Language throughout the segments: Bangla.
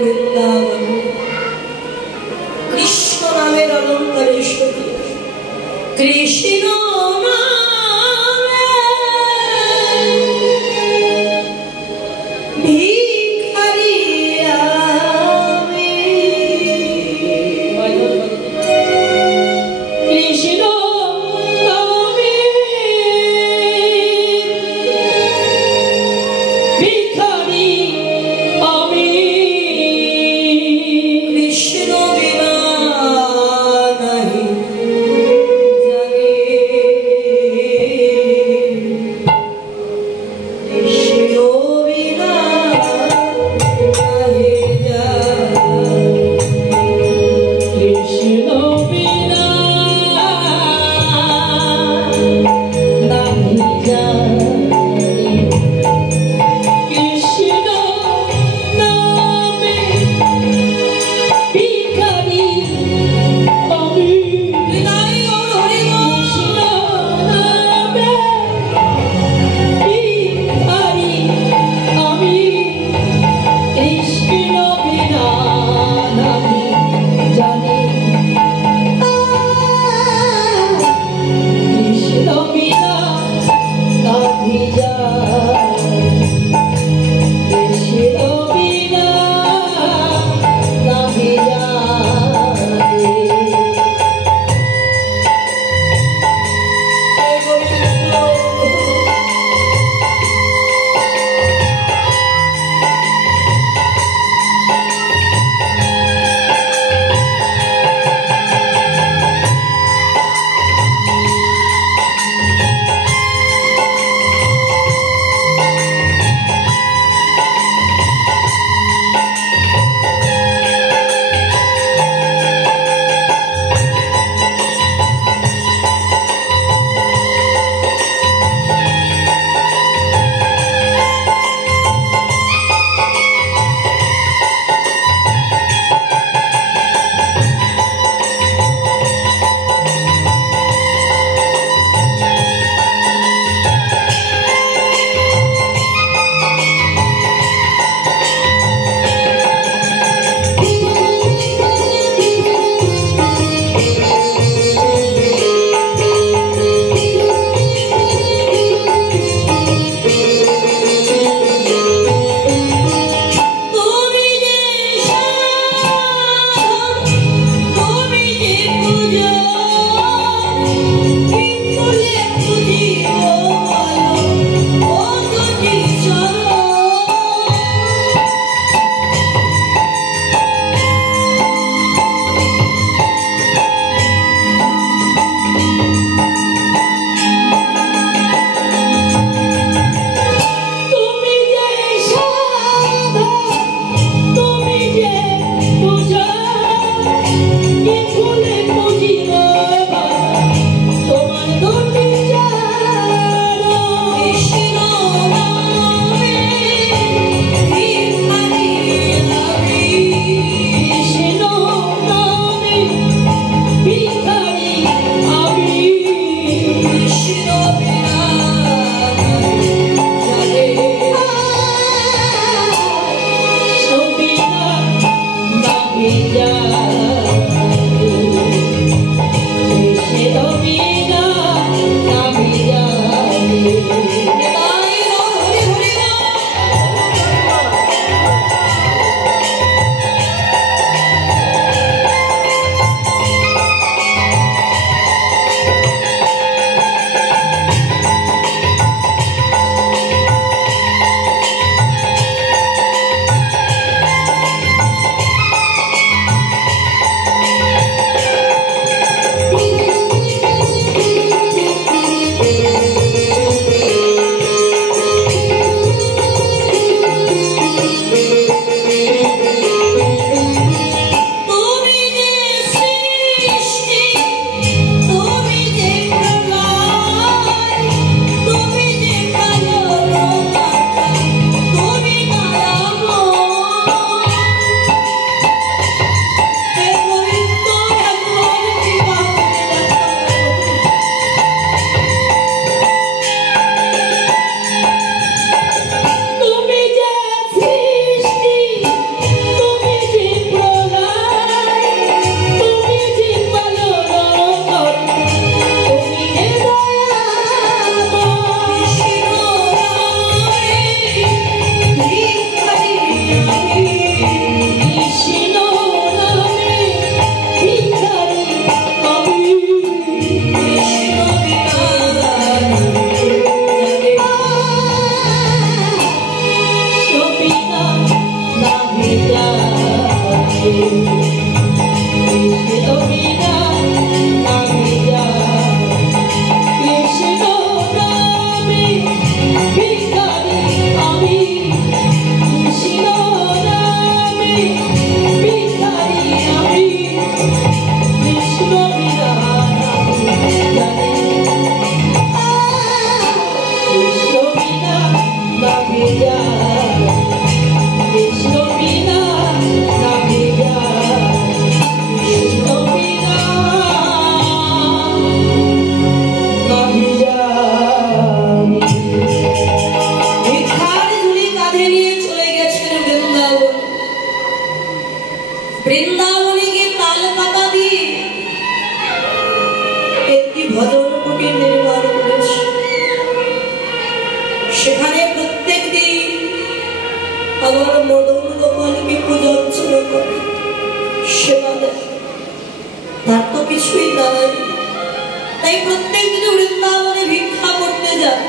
বৃন্দাবন কৃষ্ণ নামের অলঙ্কারে সখী কৃষ্ণ Krishna আমার মদন গোপালকে পূজার্চনা করে, সেবা দেয়, তার তো কিছুই নাই। তাই প্রত্যেক দিন বৃন্দাবনে ভিক্ষা করতে যায়।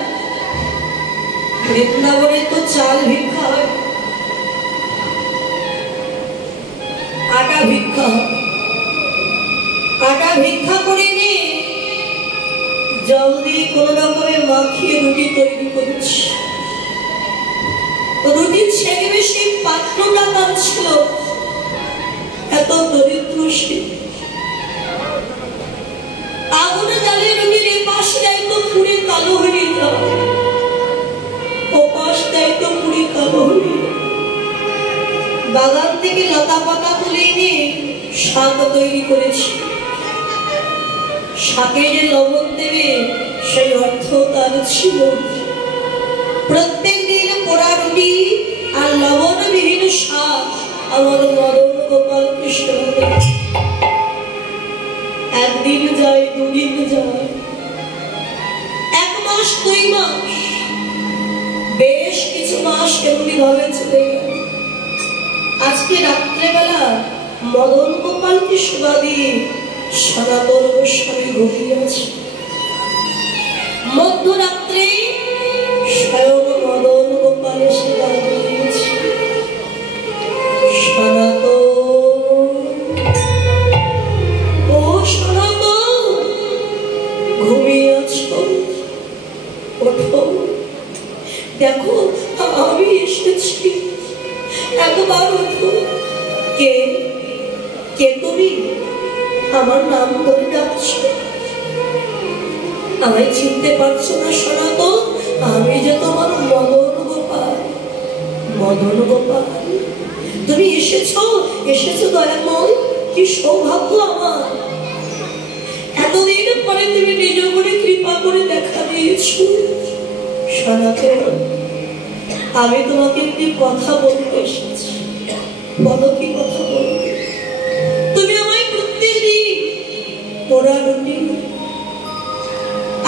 বৃন্দাবনে তো চাল ভিক্ষা হয়, আটা ভিক্ষা হয়। আটা ভিক্ষা করে নিয়ে জল দিয়ে কোন রকমে মাখিয়ে রুটি তৈরি করছি। রুটি ছেঁকবে সেই পাত্রটা তার ছিল এত দরিদ্র। সে আগুনে জ্বালিয়ে রুটির এপাশ দেয় তো পুড়ে কালো হয়ে যায়, ওপাশ দেয় তো পুড়ে কালো হয়ে। বাগান থেকে লতা পাতা তুলে এনে শাক তৈরি করেছি। শাকে যে লবণ দেবে সেই অর্থ তার ছিল। প্রত্যেক দিন পোড়া রুটি আর লবণবিহীন শাক আমার মদন গোপাল কৃষ্ণ। একদিন যায়, দুদিন যায়, 1 মাস 2 মাস, বেশ কিছু মাস এমনি ভাবে চলে গেল। আজকে রাত্রেবেলা মদন গোপালকে সেবা দিয়ে সনাতন গোস্বামী ঘুমিয়ে আছে। মধ্যরাত্রে স্বয়ং মদন গোপাল এসে দাঁড়িয়েছে। সনাতন, ও সনাতন, ঘুমিয়ে আছো, ওঠো, দেখো আমি এসেছি, একবার ওঠো। কে কে তুমি? আমার নাম ধরে ডাকছো, আমায় চিনতে পারছো না সনাতন? আমি যে তোমার মদন গোপাল। মদন গোপাল, তুমি এসেছো, এসেছো দয়াময়, কি সৌভাগ্য আমার। এতদিন পরে তুমি নিজ করে কৃপা করে দেখা দিয়েছো। সনাতন, আমি তোমাকে একটি কথা বলতে এসেছি। বলো, কি কথা বলবে? তুমি আমায় প্রত্যেকদিন পোড়া রুটি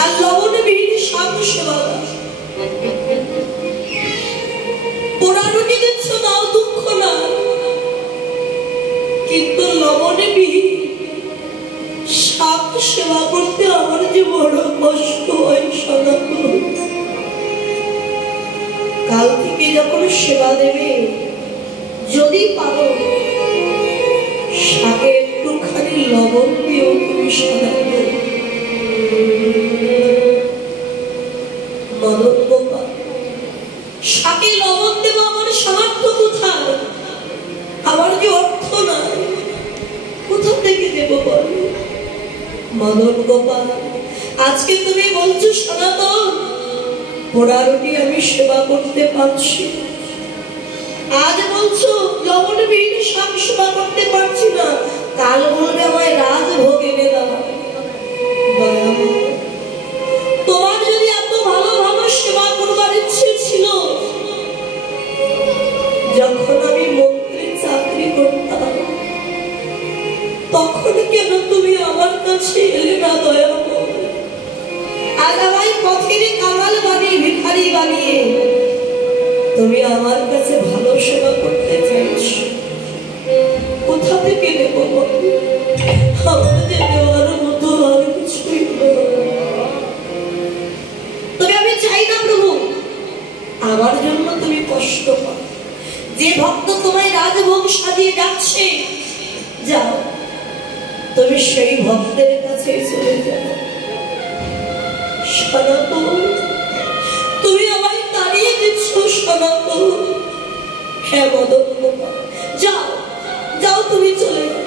আর লবণবিহীন শাক সেবা দাও। পোড়া রুটি দিচ্ছ, দাও, দুঃখ না, কিন্তু লবণবিহীন শাক সেবা করতে আমার যে বড় কষ্ট হয় সনাতন। কাল থেকে যখন সেবা দেবে, যদি পারো শাকে একটুখানি লবণ দিয়েও তুমি সেবা দেবে। মদন গোপাল, শাকে লবণ দেব আমার সামর্থ্য কোথায়? আমার যে অর্থ নাই, কোথা থেকে দেব বল? মদন গোপাল, আজকে তুমি বলছো সনাতন পোড়া রুটি আমি সেবা করতে পারছি, আজ বলছো লবণবিহীন শাক সেবা করতে পারছি না, কাল বলবে আমায় রাজভোগ এনে দাও। তোমার যদি এত ভালোভাবে সেবা করবার ইচ্ছে ছিল, যখন আমি মন্ত্রীর চাকরি করতাম, তখন কেন তুমি আমার কাছে এলে না দয়াময়? আজ আমায় পথের কামাল বানিয়ে, ভিখারি বানিয়ে তুমি আমার কাছে ভালো সেবা করতে চাইছো। কোথা থেকে নেব? আমার যে দেওয়ার মতো আর কিছুই তবে আমি চাই না প্রভু আমার জন্য তুমি কষ্ট পাও। যে ভক্ত তোমায় রাজভোগ সাজিয়ে যাচ্ছে, যাও, তুমি সেই ভক্তের কাছে চলে যাও। সনাতন, তুমি আমায় তাড়িয়ে দিচ্ছ সনাতন। হ্যাঁ মদন গোপাল, যাও, যাও, তুমি চলে যাও।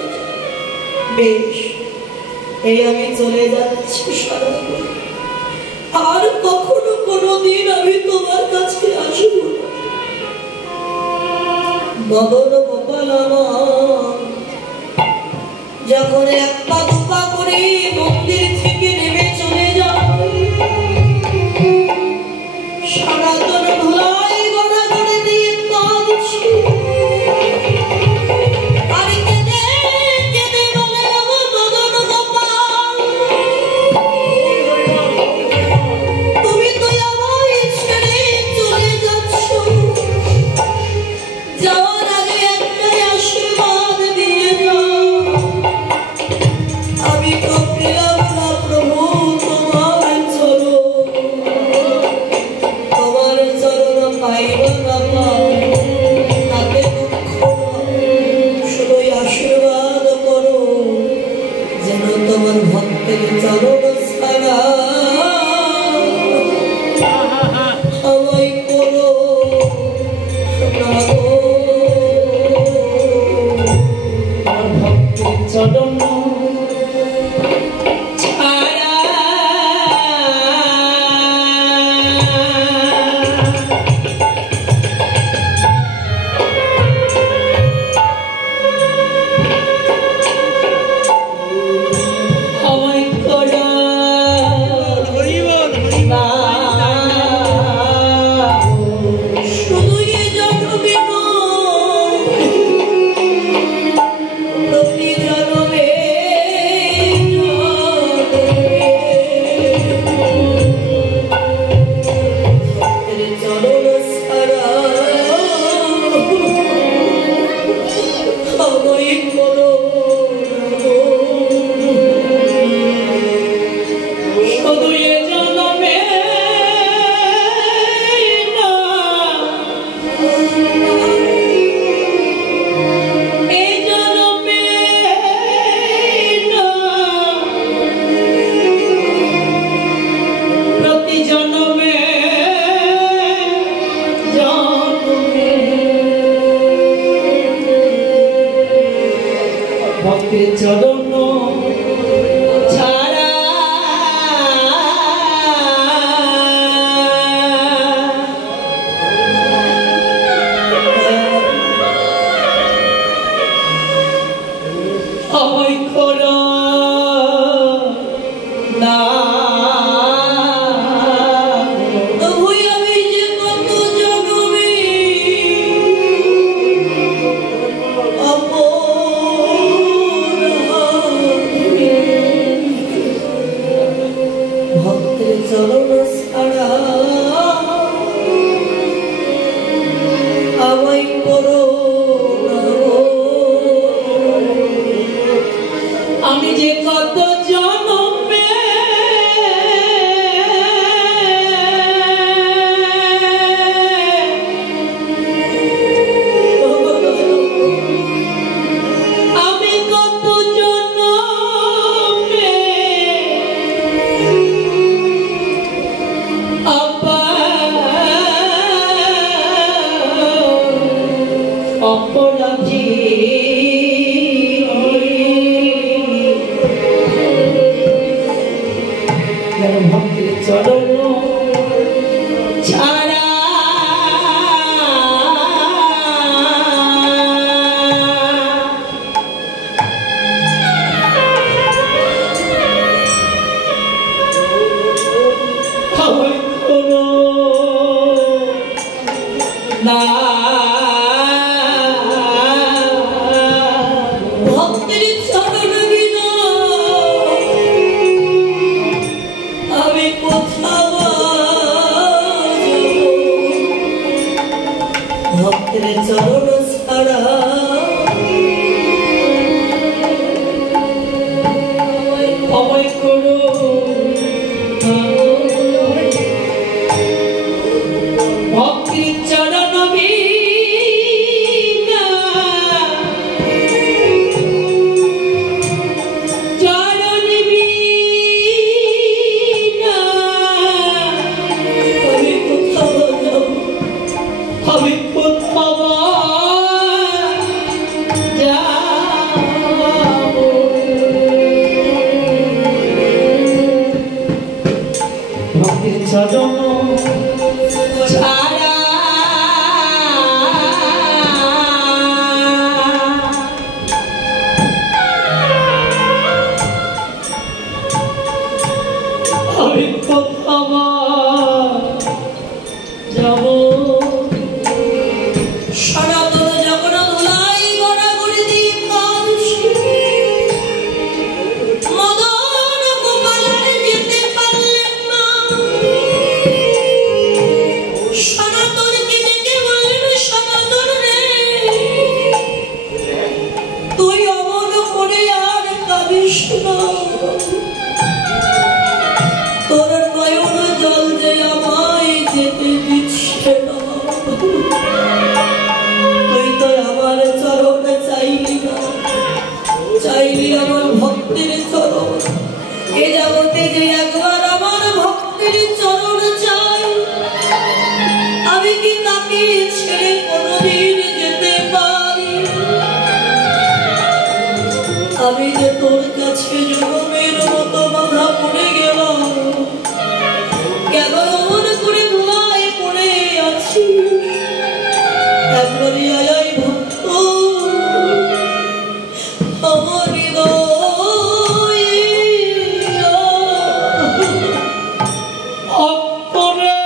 বেশ, এই আমি চলে যাচ্ছি সনাতন, আর কখনো কোনোদিন আমি তোমার কাছে আসব না। মদন গোপাল আমার যখন 1 পা 2 পা করে মন্দির থেকে নেমে চলে যায়, সনাতন ভোলাই গড়া করে দিয়ে কাঁদছে আর কেঁদে কেঁদে বলে, আমার মদন গোপাল, তুমি তো আমায় ছেড়ে চলে যাচ্ছ, ভক্তের চরণ ছাড়া আমায় করো না। ভক্তের চরণ ছাড়া আমায় করো না। আমি যে কত জন্মে আমি কত জন্মে অপরাধী ভক্তের চরণ ছাড়া আমায় করো না। ভক্তের চরণ বিনা আমি কোথাও যাব। ভক্তের চরণ ছাড়া আমায় করো না। ভক্তির চরণ বিনা চরণ বিনা আমি কোথাও যাব। আমি কোথাও যাব। ভক্তির চরণ ছাড়া আমি কোথাও যাব। সনাতন যখন ধুলাই গড়াগড়ি দিয়ে কাঁদছি, মদন গোপালের যেতে পারলেন না। সনাতনকে ডেকে বললেন, সনাতন রে, তুই অমন করে আর কাঁদিস না। তোর নয়ন জল যে আমায় যেতে দিচ্ছে না। তুই তো আমার চরণ চাইলি না, চাইলি আমার ভক্তের চরণ। এ জগতে যে একবার আমার ভক্তের চরণ চাই, আমি কি তাকে ছেড়ে কোনদিন যেতে পারি? আমি যে তোর কাছে জনমের মতো বাধা পড়ে গেলাম, কেন এমন করে ধোঁয়ায় পড়ে আছি? একবারই আয় ভক্ত আমার হৃদয়ে অপরে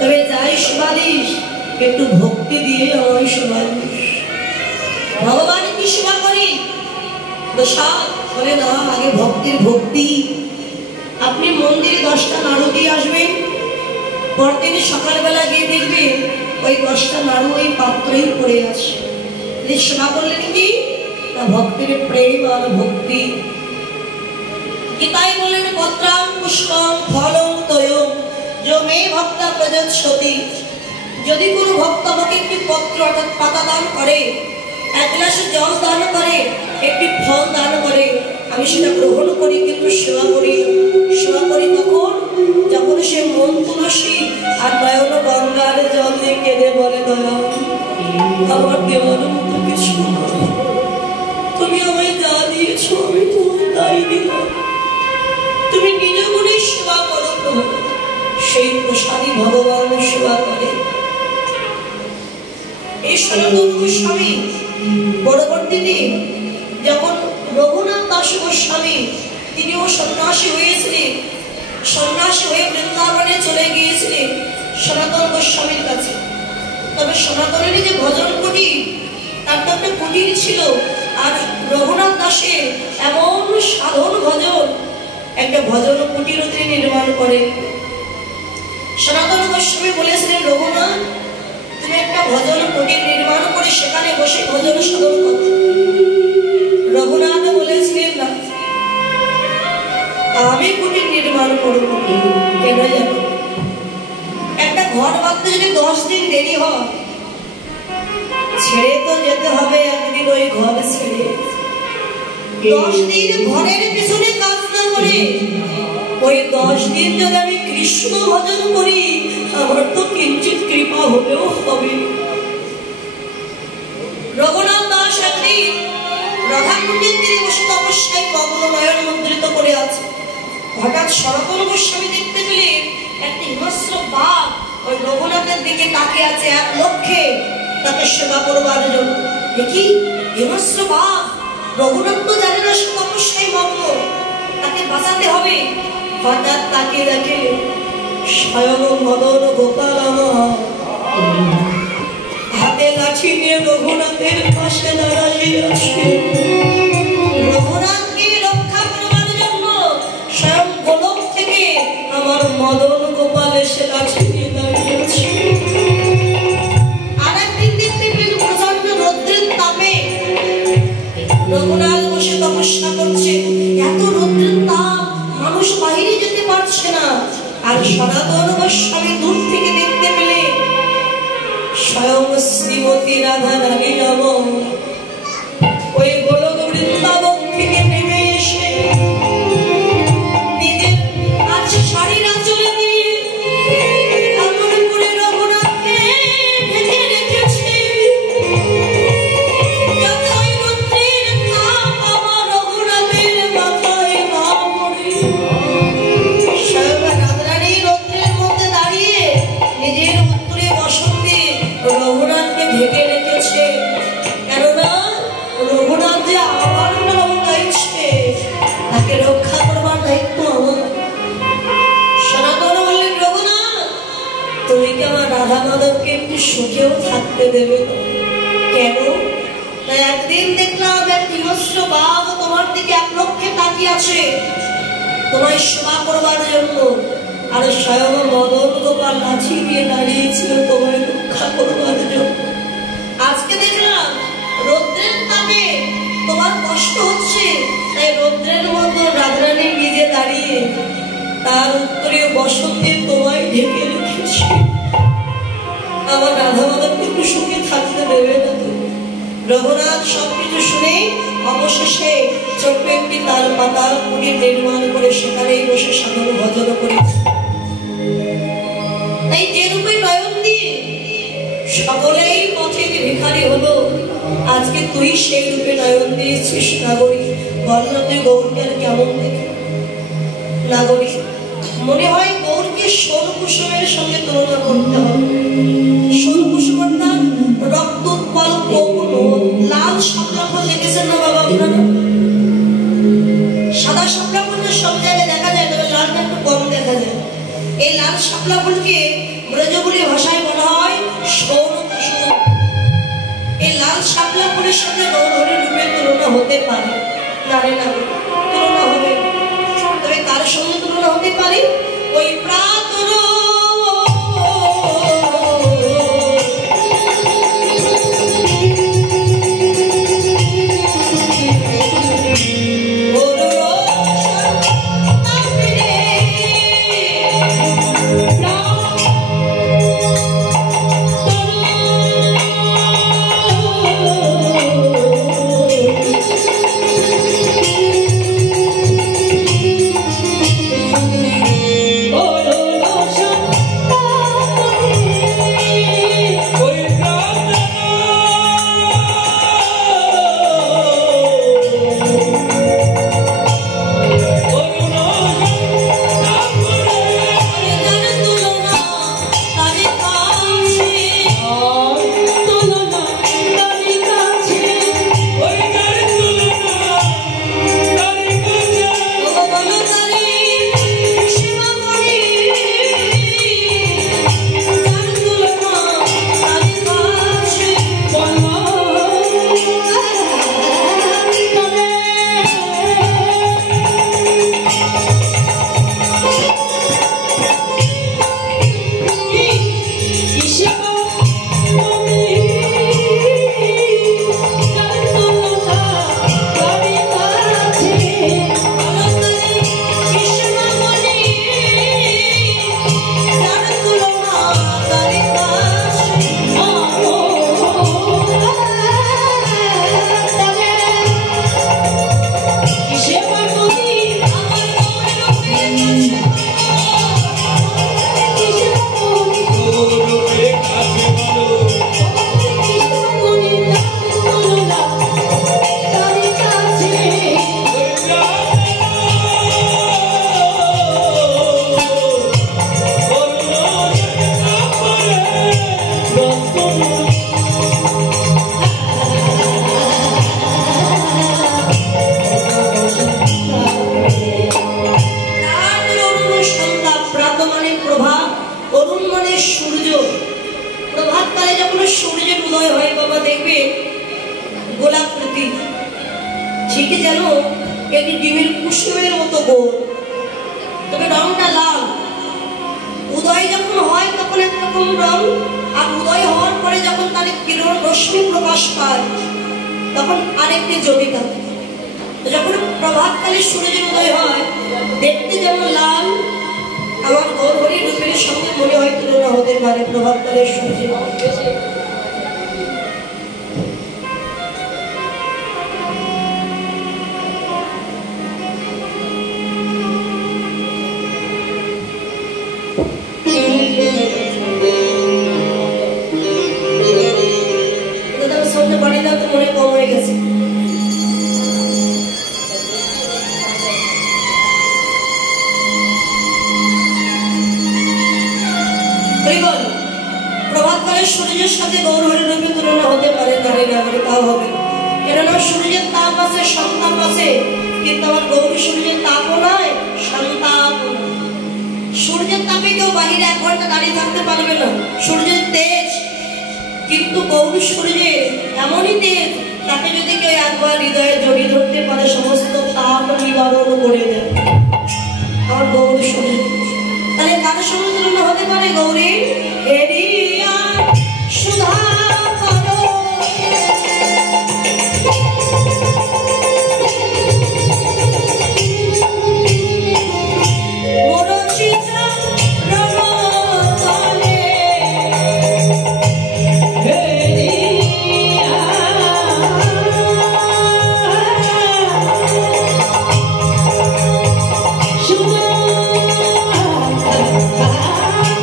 তবে যাই সেবা দিস একটু ভক্তি দিয়ে আমায় সেবা দিস। ভগবান কি সেবা করি? দশা বলে না, আগে ভক্তির ভক্তি। আপনি মন্দিরে 10টা নাড়ু দিয়ে আসবেন, পরদিন সকালবেলা গিয়ে দেখবেন ওই 10টা নাড়ু ওই পাত্রেই পড়ে আছে। সেবা করলেন কি না ভক্তির প্রেম আর ভক্তি। গীতায় বললেন পত্রাং পুষ্পং ফলং তয়ং যো মে ভক্তা প্রযচ্ছতি। যদি কোনো ভক্ত আমাকে একটি পত্র অর্থাৎ পাতা দান করে, 1 গ্লাস জল দান করে, একটি ফল দান করে, আমি সেটা গ্রহণ করি, কিন্তু সেবা করি। সেবা করি কখন? যখন সে মন তুলসী আর নয়ন গঙ্গার জল দিয়ে কেঁদে বলে দয়া আমার দেওয়ার মতো কিছু না, তুমি আমায় যা দিয়েছো আমি তোমায় তাই দিলাম, তুমি নিজ গুণে সেবা করো। সেই প্রসাদী ভগবান সেবা করে। এই সনাতন গোস্বামী পরবর্তীতে যখন রঘুনাথ দাস গোস্বামী তিনিও সন্ন্যাসী হয়েছিলেন, সন্ন্যাসী হয়ে বৃন্দাবনে চলে গিয়েছিলেন সনাতন গোস্বামীর কাছে। তবে সনাতনের যে ভজন কুটির, তার তো একটা কুটির ছিল, আর রঘুনাথ দাসের এমন সাধন ভজন একটা ভজন কুটিরও তিনি নির্মাণ করেন। সনাতন গোস্বামী বলেছিলেন রঘুনাথ তুমি একটা ভজন কুটির নির্মাণ করে সেখানে বসে ভজন সাধন করো। রঘুনাথ বলেছিলেন না, আমি কুটির নির্মাণ করবো। কেন জানো? একটা ঘর বাঁধতে যদি 10 দিন দেরি হয়, ছেড়ে তো যেতে হবে একদিন ওই ঘর ছেড়ে। 10 দিন ঘরের পিছনে কাজ না করে ওই 10 দিন যদি আমি কৃষ্ণ ভজন করি, আমার তো কিঞ্চিত কৃপা হলেও হবে। রঘুনাথ দাস একদিন রাধাকুণ্ডের তীরে বসে তপস্যায় মগ্ন, নয়ন মুদ্রিত করে আছে। হঠাৎ সনাতন গোস্বামী দেখতে পেলে একটি হিংস্র বাঘ ওই রঘুনাথের দিকে তাকিয়ে আছে, 1 লক্ষ্যে তাকে সেবা করবার জন্য। দেখি হিংস্র বাঘ, রঘুনাথ তো জানে না সে তপস্যায় মগ্ন, তাকে বাঁচাতে হবে। হঠাৎ তাকিয়ে দেখে স্বয়ং মদন গোপাল আমার হাতে লাঠি নিয়ে রঘুনাথের পাশে দাঁড়িয়ে আছে। রঘুনাথকে রক্ষা করবার জন্য স্বয়ং গোলক থেকে আমার মদন গোপাল এসে লাঠি নিয়ে দাঁড়িয়ে আছে। আরেকদিন দেখতে পেলেন প্রচন্ড রৌদ্রের তাপে রঘুনাথ বসে তপস্যা করছে। এত রৌদ্রের তাপ, মানুষ বাইরে যেতে পারছে না। আর সনাতন গোস্বামী দূর থেকে দেখতে পেলে স্বয়ং শ্রীমতী রাধা রানী নম ওই গোলক বৃন্দাবন থেকে নেমে এসে নিজের শাড়ির আঁচলে দিয়ে এমন করে রঘুনাথকে ঢেকে রেখেছে যাতে ওই রৌদ্রের তাপ আমার রঘুনাথের মাথায় না পড়ে। স্বয়ং রাধারানী রৌদ্রের মধ্যে দাঁড়িয়ে নিজের উত্তরে বসন্তে রঘুনাথকে ঢেকে রেখেছে। কেননা রঘুনাথ যে আমার নাম গাইছে, তাকে রক্ষা করবার দায়িত্ব আমার। সনাতন বললেন রঘুনাথ তুমি কি আমার রাধা মাধবকে একটু সুখেও থাকতে দেবে না? কেন? তাই একদিন দেখলাম এক হিংস্র বাঘ তোমার দিকে 1 লক্ষ্যে তাকিয়ে আছে তোমায় সেবা করবার জন্য, আর স্বয়ং মদন গোপাল লাঠি নিয়ে দাঁড়িয়েছিল তোমায় রক্ষা করবার জন্য। আজকে দেখলাম রৌদ্রের তাপে তোমার কষ্ট হচ্ছে, তাই রৌদ্রের মতো রাধারানী নিজে দাঁড়িয়ে তার উত্তরে বসন্তে তোমায় ঢেকে রেখেছে। আমার রাধা মাধবকে একটু সুখে থাকতে দেবে না তুমি? রঘুনাথ সবকিছু শুনে অবশেষে ছোট্ট একটি তাল পাতার কুটির নির্মাণ করে সেখানেই বসে সাধন ভজন করেছে। তাই যে রূপে নয়ন দিয়ে সকলেই পথের ভিখারি হলো, আজকে তুই সেই রূপে নয়ন দিয়েছিস নাগরী। বল না তুই গৌরকে আর কেমন দেখে? নাগরী মনে হয় গৌরকে সোন কুসুমের সঙ্গে তুলনা করতে হবে। সোন কুসুম অর্থাৎ রক্ত উৎপল কোমল লাল শাপলা ফুল দেখেছেন না বাবা আপনারা? সাদা শাপলা ফুল সব জায়গায় দেখা যায়, তবে লালটা একটু কম দেখা যায়। এই লাল শাপলা ফুলকে ব্রজবুলি ভাষায় বলা হয় সৌর কুসুম। এই লাল শাপলা ফুলের সাথে গৌরহরি রূপের তুলনা হতে পারে না রে না, তুলনা হবে। তবে কার সঙ্গে তুলনা হতে পারে? ওই প্রাতর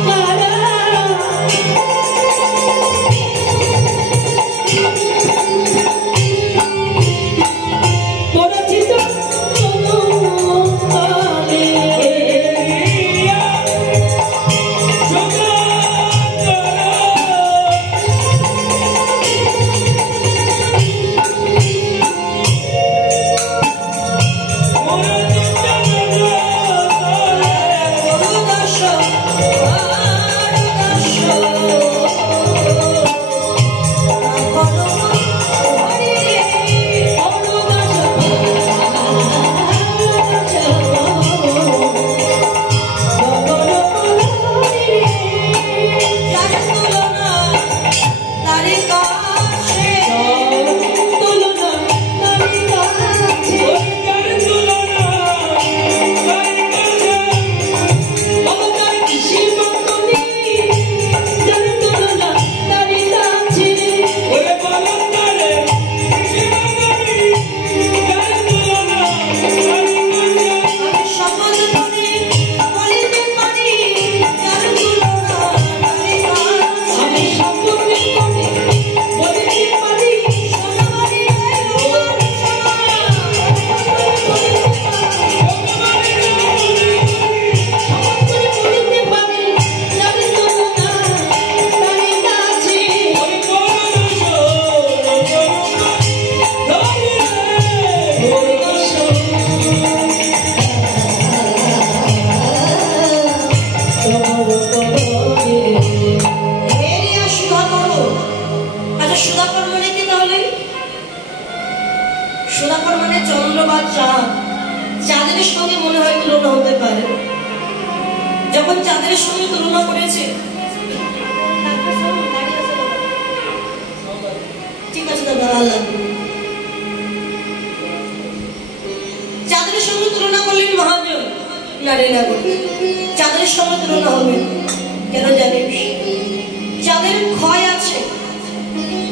Para চন্দ্র বা চাঁদ, চাঁদের সঙ্গে মনে হয় তুলনা হতে পারে। যখন চাঁদের সঙ্গে তুলনা করেছে, ঠিক আছে দাদা, আল্লাহ চাঁদের সঙ্গে তুলনা করলেন মহাজন, নারী না করে চাঁদের সঙ্গে তুলনা হবে কেন জানিস? চাঁদের ক্ষয় আছে,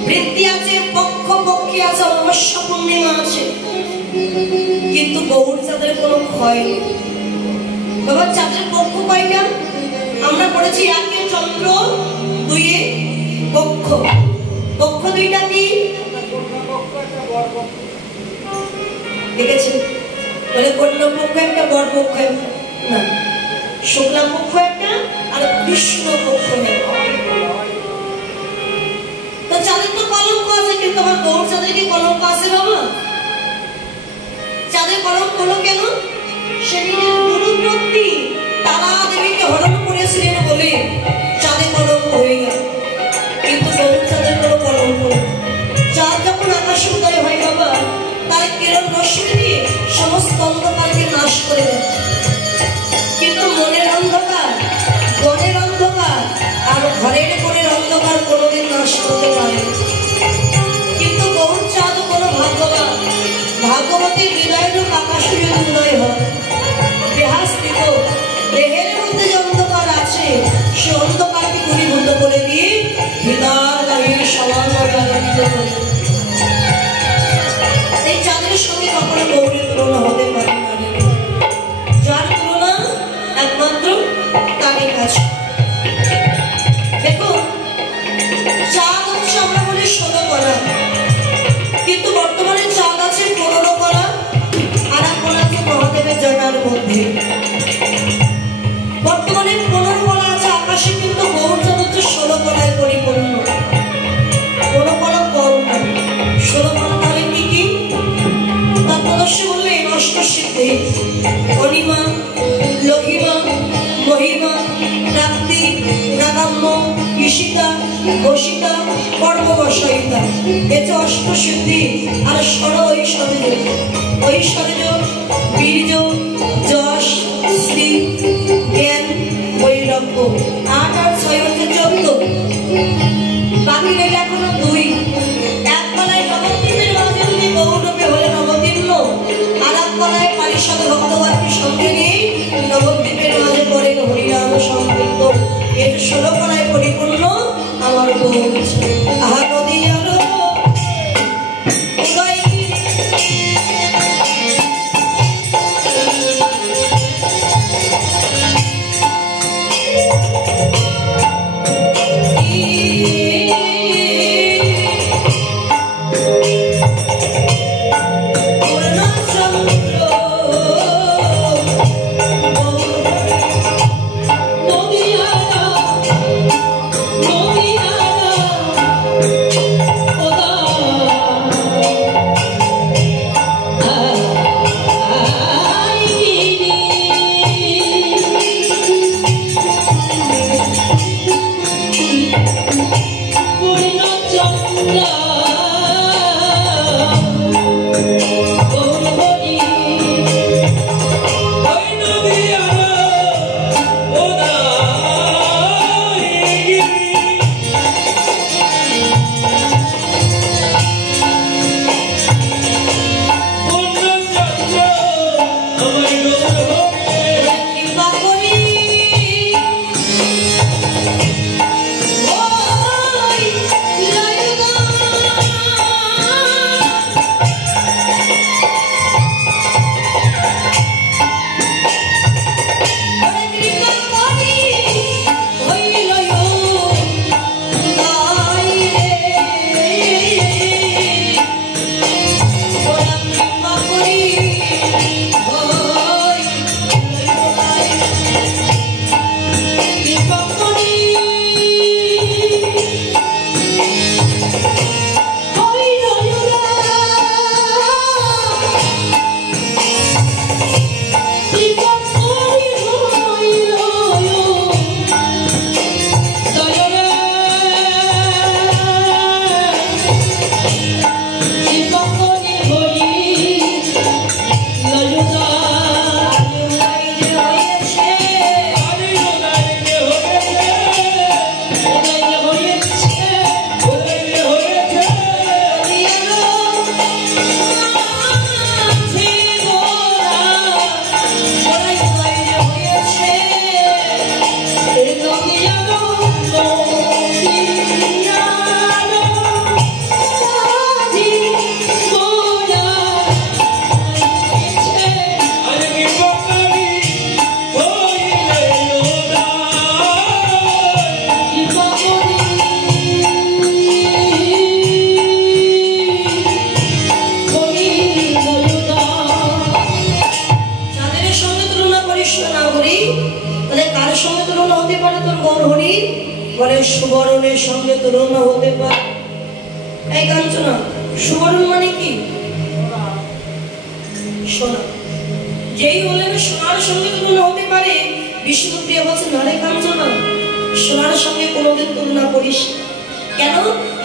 বৃত্তি আছে, পক্ষ পক্ষী আছে, অমাবস্য পূর্ণিমা আছে, কিন্তু গৌর চাঁদের কোনো ক্ষয় নেই। বাবা চাঁদের পক্ষ কয়টা? আমরা পড়েছি একে চন্দ্র, দুইয়ে পক্ষ। পক্ষ দুইটা কি দেখেছেন? বলে কন্যা পক্ষ একটা, বর পক্ষ একটা না, শুক্লা পক্ষ একটা আর কৃষ্ণ পক্ষ একটা। তো চাঁদের তো কলঙ্ক আছে, কিন্তু আমার গৌর চাঁদের কি কলঙ্ক আছে বাবা? চাঁদের কলঙ্ক হলো কেন? সে নিজের গুরুপ্রতি তারা দেবীকে হরণ করেছিলেন বলে চাঁদে কলঙ্ক হয়ে গেল, কিন্তু গৌর চাঁদের কোনো কলঙ্ক নেই। চাঁদ যখন আকাশে উদয় হয় বাবা, তার কিরণ রশ্মি দিয়ে সমস্ত অন্ধকারকে নাশ করে দেয়, কিন্তু মনের অন্ধকার, বনের অন্ধকার আর ঘরের কোণের অন্ধকার কোনোদিন নাশ করতে পারে। কিন্তু গৌর চাঁদ কোনো ভাগ্যবান, ভাগ্যবতীর হৃদয়েরও আকাশে যদি উদয় হয়, দেহাস্থিত দেহের মধ্যে যে অন্ধকার আছে, সে অন্ধকারকে দূরীভূত করে দিয়ে হৃদয় সমানভাবে আলোকিত করে। এই চাঁদের সঙ্গে কখনো গৌরের তুলনা হতে পারে না, যার তুলনা একমাত্র তারই কাছে। দেখো চাঁদ হচ্ছে আমরা বলি 16 কলা, কিন্তু বর্তমানে চাঁদ আছে 15 কলা, আর এক কলা আছে মহাদেবের জানার মধ্যে। বর্তমানে 15 কলা আছে আকাশে, কিন্তু গৌর চাঁদ হচ্ছে 16 কলায় পরিপূর্ণ। 15 কলা কম না, 16 কলা। তাহলে কি কি তার প্রদর্শন বললে অষ্টসিদ্ধি, অনিমা, লঘিমা, মহিমা, প্রাপ্তি, প্রাগাম্য, ঈশিতা, বসিতা, কর্মবশয়িতা, এতে অষ্টসিদ্ধি। আর ঐশ্বর্য, ঐশ্বর্য, বীর্য, যশ, শ্রী, জ্ঞান, বৈরাগ্য। 8 আর 6 হচ্ছে 14, বাকি রইল এখনো 2। এক কলায় নবদ্বীপের মাঝে যদি গৌরবে হলে নবদ্বীপ, আর এক কলায় পারিষদ ভক্তবাদকে সঙ্গে নিয়ে নবদ্বীপের মাঝে পড়ে হরিনাম সংকীর্তন। এর 16 কলায় পরিপূর্ণ আমার গৌর। আহা নদী আলো সুবরণের সঙ্গে তুলনা হতে পারে? এই কাঞ্চনা, সুবরণ মানে কি? সোনা। যেই বললেন সোনার সঙ্গে তুলনা হতে পারে, বিষ্ণুপ্রিয়া বলছে না রে কাঞ্চনা, সোনার সঙ্গে কোনোদিন তুলনা করিস। কেন?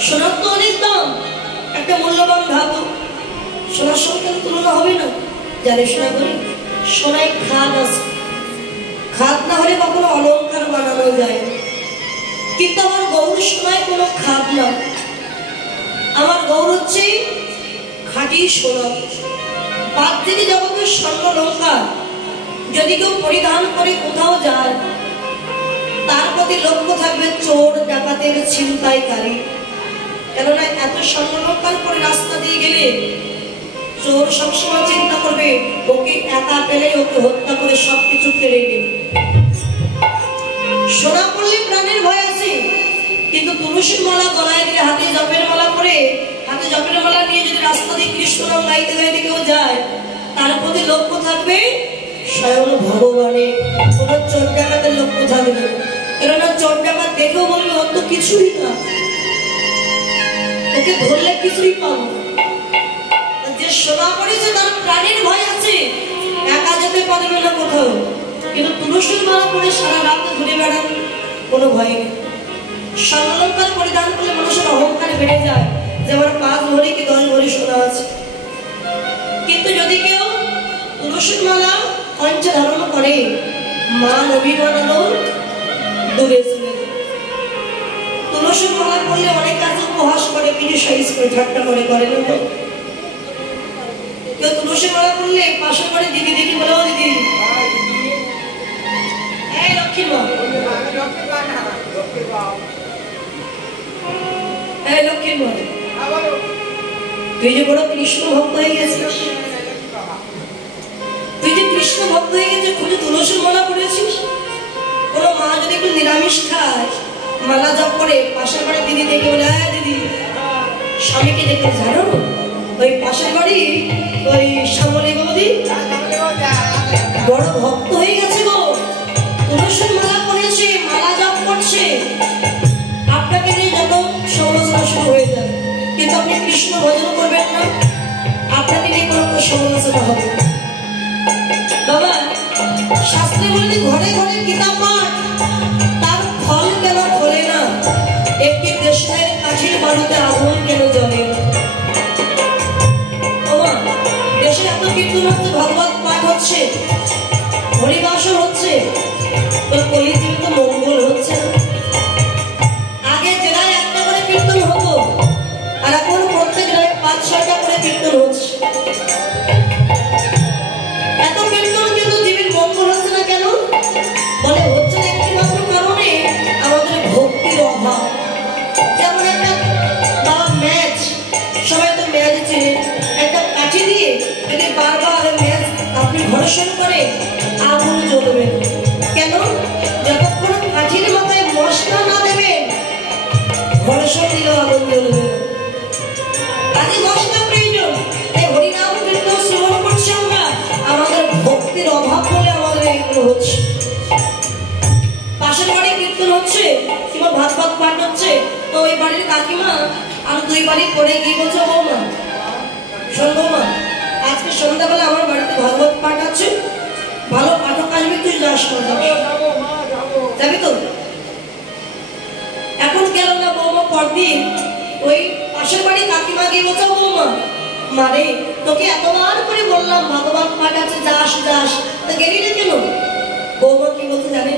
সোনার তো অনেক দাম, একটা মূল্যবান ধাতু, সোনার সঙ্গে তুলনা হবে না। জানিস না করি, সোনায় খাদ আছে, খাদ না হলে কখনো অলঙ্কার বানানো যায়। কিন্তু আমার গৌর সোনায় কোনো খাদ না, আমার গৌর হচ্ছে খাঁটি সোনা। বাদ থেকে জগতের স্বর্ণ অলঙ্কার যদি কেউ পরিধান করে কোথাও যায়, তার প্রতি লক্ষ্য থাকবে চোর ডাকাতের ছিনতাইকারী। কেননা এত স্বর্ণ অলঙ্কার করে রাস্তা দিয়ে গেলে চোর সবসময় চিন্তা করবে ওকে একা পেলে ওকে হত্যা করে সবকিছু কেড়ে নেবে। সোনা পড়লে প্রাণের ভয় আছে, কিন্তু তুলসীর মালা গলায় দিয়ে হাতে জপের মালা পরে, হাতে জপের মালা নিয়ে যদি রাস্তা দিয়ে কৃষ্ণ নাম গাইতে গাইতে কেউ যায়, তার প্রতি লক্ষ্য থাকবে স্বয়ং ভগবানের, কোনো চোর ডাকাতের লক্ষ্য থাকবে। কেননা চোর ডাকাত দেখেও বলবে ওর তো কিছুই না, ওকে ধরলে কিছুই পাবো। যে সোনা পড়েছে তার প্রাণের ভয় আছে, একা যেতে পারবে না কোথাও। কিন্তু তুলসীর মালা পরে সারা রাত ঘুরে বেড়ান, কোনো ভয় নেই। স্বর্ণালঙ্কার পরিধান করলে মানুষের অহংকার বেড়ে যায় যে আমার 5 ভরি কি 10 ভরি সোনা আছে। কিন্তু যদি কেউ তুলসীর মালা কঞ্চে ধারণ করে, মান অভিমান হলো দূরে চলে যায়। তুলসীর মালা পড়লে অনেক কাছে উপহাস করে, ক্রিটিসাইজ করে, ঠাট্টা করে, করে না? কেউ তুলসীর মালা পড়লে পাশে করে দিদি দেখি বলে, ও দিদি, এই লক্ষ্মী মা, এই লক্ষ্মী মা, তুই যে বড় কৃষ্ণ ভক্ত হয়ে গেছিস, তুই যে কৃষ্ণ ভক্ত হয়ে গেছিস, তুই যে তুলসীর মালা পড়েছিস। কোনো মা যদি একটু নিরামিষ খায়, মালা জপ করে, পাশের বাড়ি দিদি দেখে বলে, হ্যাঁ দিদি, স্বামীকে দেখে জানো ওই পাশের বাড়ি ওই শ্যামলী বৌদি বড় ভক্ত হয়ে গেছে গো, তুলসীর মালা পড়েছে, মালা জপ করছে, আপনাকে নিয়ে যত সমালোচনা শুরু হয়ে যাবে, কিন্তু আপনি কৃষ্ণ ভজন করবেন না, আপনাকে নিয়ে কোনো সমালোচনা হবে না। বাবা, শাস্ত্রে বলতে ঘরে ঘরে গীতা পাঠ, তার ফল কেন ফলে না? একটি দেশের কাঠির বাড়িতে আগুন কেন জ্বলে না? দেশে এত কীর্তন হচ্ছে, ভগবত পাঠ হচ্ছে, হরিবাসর হচ্ছে, কলিযুগে তো মঙ্গল হচ্ছে না। আগে জেলায় একটা করে কীর্তন হতো, আর এখন প্রত্যেক জেলায় 5-6টা করে কীর্তন হচ্ছে। এত কীর্তন কিন্তু জীবের মঙ্গল হচ্ছে না কেন? বলে হচ্ছে না একটি মাত্র কারণে, আমাদের ভক্তির অভাব। যেমন একটা বাবা ম্যাচ, সবাই তো ম্যাচ চেনে, একটা কাঠি দিয়ে যদি বারবার ম্যাচ আপনি ঘর্ষণ করে, আগুন জ্বলবে। কেন? যতক্ষণ কাঠির মাথায় মশলা না দেবেন, ঘর্ষণ দিলেও আগুন জ্বলবে। আগে মশলা প্রয়োজন। এই হরিনাম কীর্তন শ্রবণ করছি আমরা, আমাদের ভক্তির অভাব বলে আমাদের এগুলো হচ্ছে। পাশের বাড়ি কীর্তন হচ্ছে কিংবা ভাত পাঠ হচ্ছে, তো ওই বাড়ির কাকিমা আর 2 বাড়ি করে গিয়ে বলছে, বৌমা শোন বৌমা, আজকে সন্ধ্যাবেলা আমার বাড়িতে ভাগবত পাঠ আছে, ভালো পাঠক আসবে, তুই যাস না? যাবি তো? এখন গেল না বৌমা, পরদিন ওই পাশের বাড়ি কাকিমা গিয়ে বলছে, বৌমা মারে তোকে এতবার করে বললাম ভাগবত পাঠ আছে, যাস যাস, তা গেলি না কেন? বৌমা কি বলতে জানে?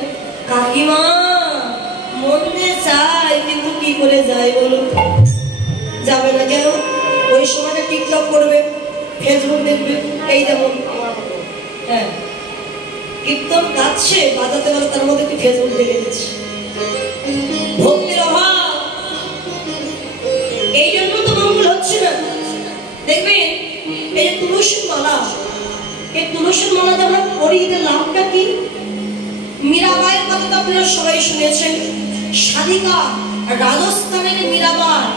কাকিমা মন দিয়ে চাই, কিন্তু কি করে যায় বলো? যাবে না কেন? ওই সময়টা টিকটক করবে, ফেসবুক দেখবে। এই যেমন হ্যাঁ, কীর্তন গাচ্ছে, বাজাতে গেলে তার মধ্যে একটু ফেসবুক দেখে দিচ্ছে। ভক্তির অভাব, এই জন্য তো মঙ্গল হচ্ছে না। দেখবেন এই যে তুলসীর মালা, এই তুলসীর মালা যে আমরা পড়ি, এর লাভটা কি? মীরাবাইয়ের কথা তো আপনারা সবাই শুনেছেন, সাধিকা, রাজস্থানের মীরাবাই।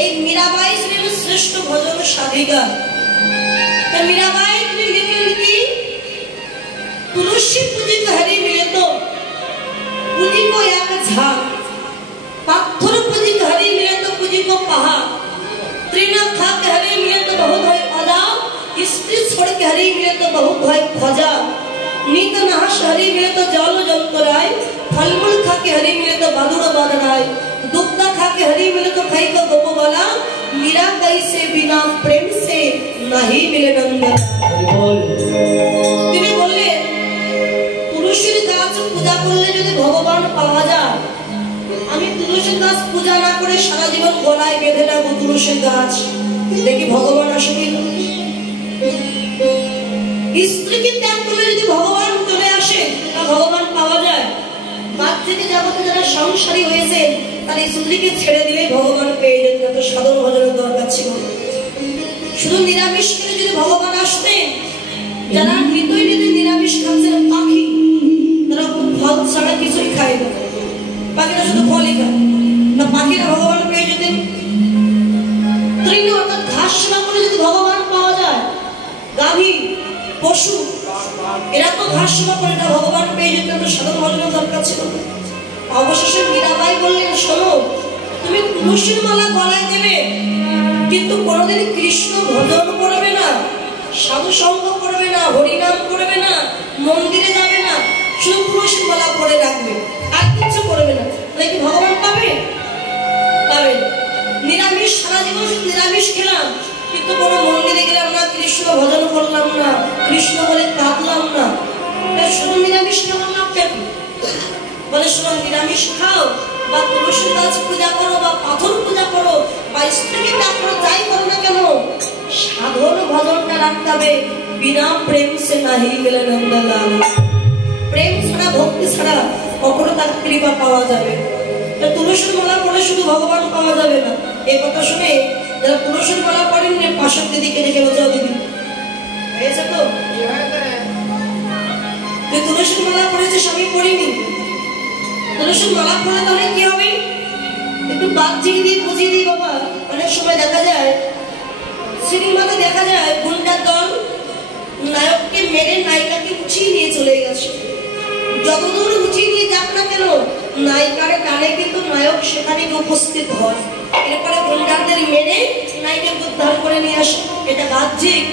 এই মীরাবাই ছিলেন শ্রেষ্ঠ ভজন সাধিকা। মীরাবাই তিনি লিখলেন কি? तुलसी पूजित हरि मिले तो पूजी को एक झाग छोड़ के हरी मिले तो बहुत भाई ख्वाजा, नीत नहाश हरी मिले तो जालो जंतराय, फलमूल खा के हरी मिले तो बादुड़ा बादराय, दुग्धा खा के हरी मिले तो खाई का गोपवाला, मीरा कई से बिना प्रेम से नहीं मिले नंदन। তিনি বললেন তুলসীর গাছ পূজা করলে যদি ভগবান পাওয়া যায়, আমি তুলসীর গাছ পূজা না করে সারা জীবন গলায় বেঁধে রাখবো তুলসীর গাছ, দেখি ভগবান আসবে। স্ত্রীকে ত্যাগ করলে যদি ভগবান চলে আসে বা ভগবান পাওয়া যায়, বাদ থেকে যাবতীয় যারা সংসারী হয়েছে তার স্ত্রীকে ছেড়ে দিলেই ভগবান পেয়ে যেত, এত সাধারণ ভজনের দরকার ছিল। শুধু নিরামিষ করে যদি ভগবান আসতেন, যারা হৃদয় হৃদয় নিরামিষ খাচ্ছেন পাখি, তারা ফল ছাড়া কিছুই খায় না, পাখিরা শুধু ফলই খায় না, পাখিরা ভগবান পেয়ে যেতেন। তৃণ অর্থাৎ ঘাস সেবা করে যদি ভগবান পাওয়া যায়, গাভী পশু এরা তো ঘাস সেবা করে না, ভগবান পেয়ে যেতেন, তো সাধারণ ভজনের দরকার ছিল। অবশেষে মীরাবাই বললেন, শোনো, তুমি তুলসীর মালা গলায় দেবে, কিন্তু কোনোদিন কৃষ্ণ ভজন করবে না, সাধু সঙ্গ করবে না, হরিনাম করবে না, মন্দিরে যাবে না, শুধু তুলসীর মালা পরে রাখবে, আর কিছু করবে না। নাকি ভগবান পাবে? পাবে। নিরামিষ সারা জীবন নিরামিষ খেলাম, কিন্তু কোনো মন্দিরে গেলাম না, কৃষ্ণ ভজন করলাম না, কৃষ্ণ বলে কাঁদলাম না, শুধু নিরামিষ খেলাম না কেন? বলে শোনো, নিরামিষ খাও বা তুলসী গাছ পূজা করো বা পাথর পূজা করো বা স্ত্রীকে ত্যাগ করো, যাই করো না কেন, সাধন ভজনটা রাখতে হবে। বিনা প্রেম সে নাহি মিলে নন্দলাল, প্রেম ছাড়া ভক্তি ছাড়া কখনো তার কৃপা পাওয়া যাবে। তুলসীর মালা পরে শুধু ভগবান পাওয়া যাবে না। এই কথা শুনে যারা তুলসীর মালা পড়েন, পাশের দিদিকে দেখে বলছে, দিদি হয়েছে তো, তুই তুলসীর মালা পড়েছিস, আমি পড়িনি। তুলসীর মালা পড়লে তাহলে কি হবে? একটু বাহ্যিক দিয়ে বুঝিয়ে দিই বাবা। অনেক সময় দেখা যায় সিনেমাতে দেখা যায় গুন্ডার দল নায়ককে মেরে নায়িকাকে উঠিয়ে নিয়ে চলে গেছে। যতদূর উঠিয়ে নিয়ে যাক না কেন, নায়িকার টানে কিন্তু নায়ক সেখানে উপস্থিত হয়, এরপরে গুন্ডাদের মেরে নায়িকাকে উদ্ধার করে নিয়ে আসে। এটা বাহ্যিক।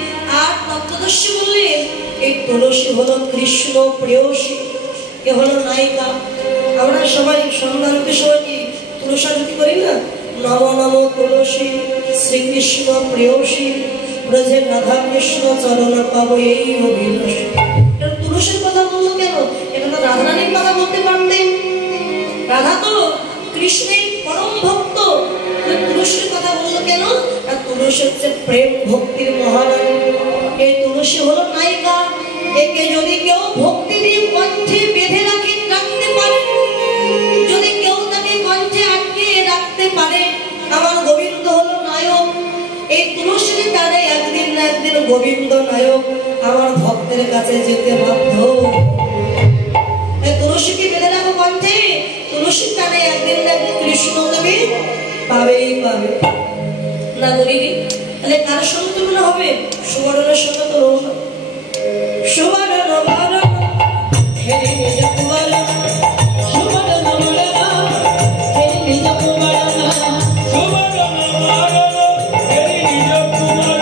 আর তত্ত্বদর্শী বললেন, এই তুলসী হলো কৃষ্ণ প্রেয়সী, এ হলো নায়িকা। আমরা সবাই সন্ধানকে সবাই তুলসারতি করি না, নম নম তুলসী শ্রীকৃষ্ণ প্রেয়সী ব্রজে রাধা কৃষ্ণ চরণ পাব এই অভিলাষ। তুলসীর কথা বললো কেন? এটা তো রাধারানীর কথা বলতে পারতেন, রাধা তো কৃষ্ণের পরম ভক্ত, তুলসীর কথা বললো কেন? আর তুলসী হচ্ছে প্রেম ভক্তির মহারানী। এই তুলসী হলো নায়িকা, একে যদি কেউ ভক্তি দিয়ে কণ্ঠে বেঁধে রাখতে পারে, যদি কেউ তাকে কণ্ঠে আটকে রাখতে পারে, আমার গোবিন্দ হলো নায়ক। এই তুলসীর টানে একদিন না একদিন গোবিন্দ নায়ক আমার ভক্তের কাছে যেতে বাধ্য। এই তুলসীকে বেঁধে রাখো কণ্ঠে, তুলসীর টানে একদিন না একদিন কৃষ্ণ দেবে পাবেই পাবে। না করিনি তাহলে কার সঙ্গে তুলনা হবে? সুবর্ণের সঙ্গে তো রোহ। সুবর্ণ বারণ হেরি নিজ কুমার, সুবর্ণ বারণ হেরি নিজ কুমার, সুবর্ণ বারণ হেরি নিজ কুমার,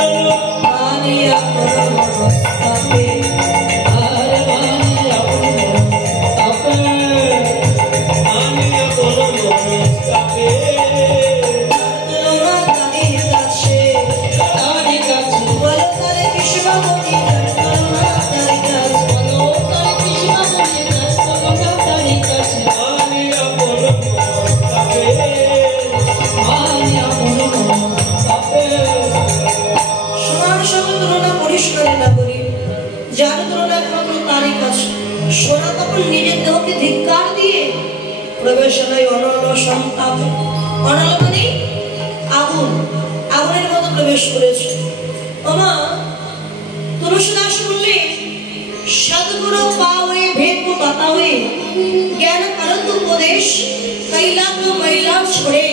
মানিয়া নমস্কারে আর মানিয়া নমস্কারে, মানিয়া নমস্কারে। সোনা তখন নিজের দেহকে ধিক্কার দিয়ে প্রবেশনায় অনল সন্তাপ, অনল মানে আগুন, আগুনের মতো প্রবেশ করেছে। ওমা তুলসীদাস বললে, সদগুরু পাওয়ে ভেদ বাতাওয়ে জ্ঞান করত উপদেশ, কৈলাক মহিলা ছড়ে